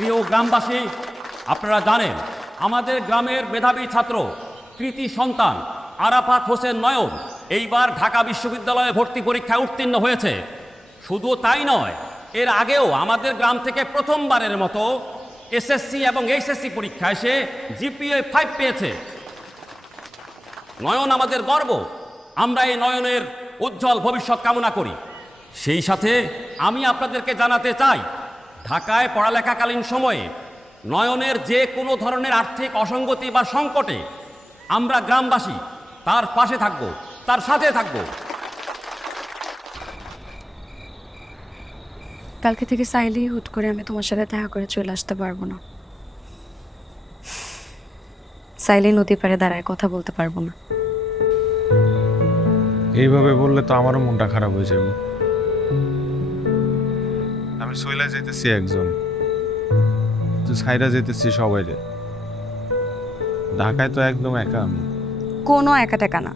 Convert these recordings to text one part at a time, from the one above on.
প্রিয় গ্রামবাসী, আপনারা জানেন আমাদের গ্রামের মেধাবী ছাত্র কৃতি সন্তান আরাফাত হোসেন নয়ন এইবার ঢাকা বিশ্ববিদ্যালয়ে ভর্তি পরীক্ষায় উত্তীর্ণ হয়েছে। শুধু তাই নয়, এর আগেও আমাদের গ্রাম থেকে প্রথমবারের মতো এসএসসি এবং এইচএসসি পরীক্ষায় সে জিপিএ 5 পেয়েছে। নয়ন আমাদের গর্ব। আমরা এই নয়নের উজ্জ্বল ভবিষ্যৎ কামনা করি। সেই সাথে আমি আপনাদেরকে জানাতে চাই, ঢাকায় পড়ালেখাকালীন সময়ে নয়নের যে কোনো ধরনের আর্থিক অসঙ্গতি বা সংকটে আমরা গ্রামবাসী তার পাশে থাকব, তার সাথে থাকব। কালকে থেকে চাইলেই হুট করে আমি তোমার সাথে দেখা করে চলে আসতে পারবো না। চাইলেই নদী পাড়ে দাঁড়ায় কথা বলতে পারবো না। এইভাবে বললে তো আমারও মনটা খারাপ হয়ে যাবে। আমি সইলা যেতেছি একজন, তুই সাইরা যেতেছি সবাই রে। ঢাকায় তো একদম একা আমি। কোনো একা টেকা না,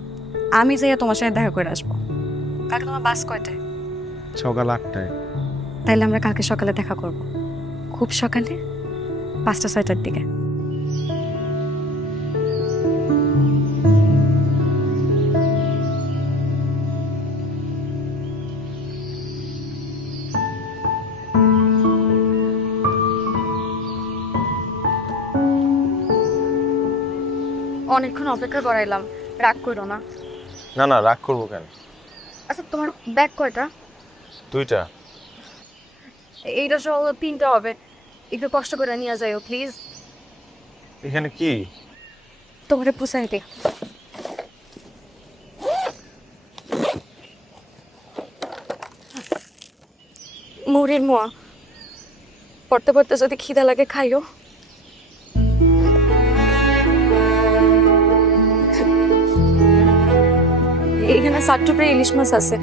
আমি যাইয়া তোমার সাথে দেখা করে আসবো। কালকে তোমার বাস কয়টায়? সকাল 8টায়। তাইলে আমরা কালকে সকালে দেখা করব, খুব সকালে 5টা-6টার দিকে। অনেকক্ষণ অপেক্ষা করাইলাম, রাগ করো না। না না, রাগ করবো কেন? আচ্ছা, তোমার ব্যাগ কয়টা? 2টা। এইটা সহ 3টা হবে, একটু কষ্ট করে নিয়ে যাইও প্লিজ। এখানে কি? তোমারে পুষাই দে। মুড়ির মোয়া, পড়তে পড়তে যদি খিদা লাগে খাইও। এখানে 7 টুকরা ইলিশ মাছ আছে,